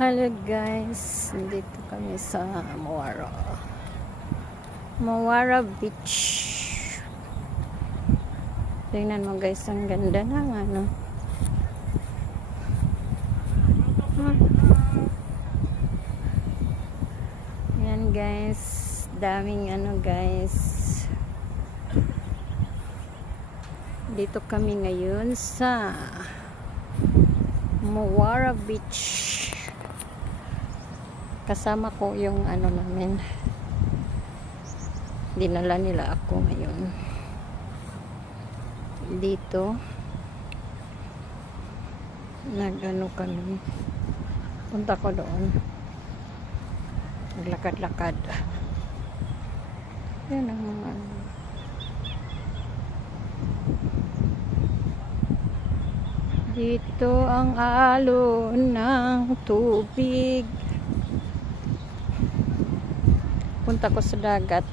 Hello guys, dito kami sa Mawara. Mawara Beach. Tingnan mo guys, ang ganda ng ano. Hmm. Yan guys, daming ano guys. Dito kami ngayon sa Mawara Beach. Kasama ko yung ano namin. Dinala nila ako ngayon. Dito. Nag-ano kami. Punta ko doon. Naglakad-lakad. Yan ang mga ano. Dito ang alon ng tubig. Punta ko sa dagat.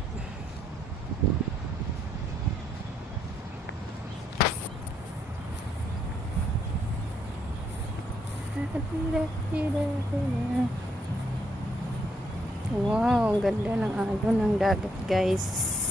Wow, ang ganda ng alon ng dagat guys.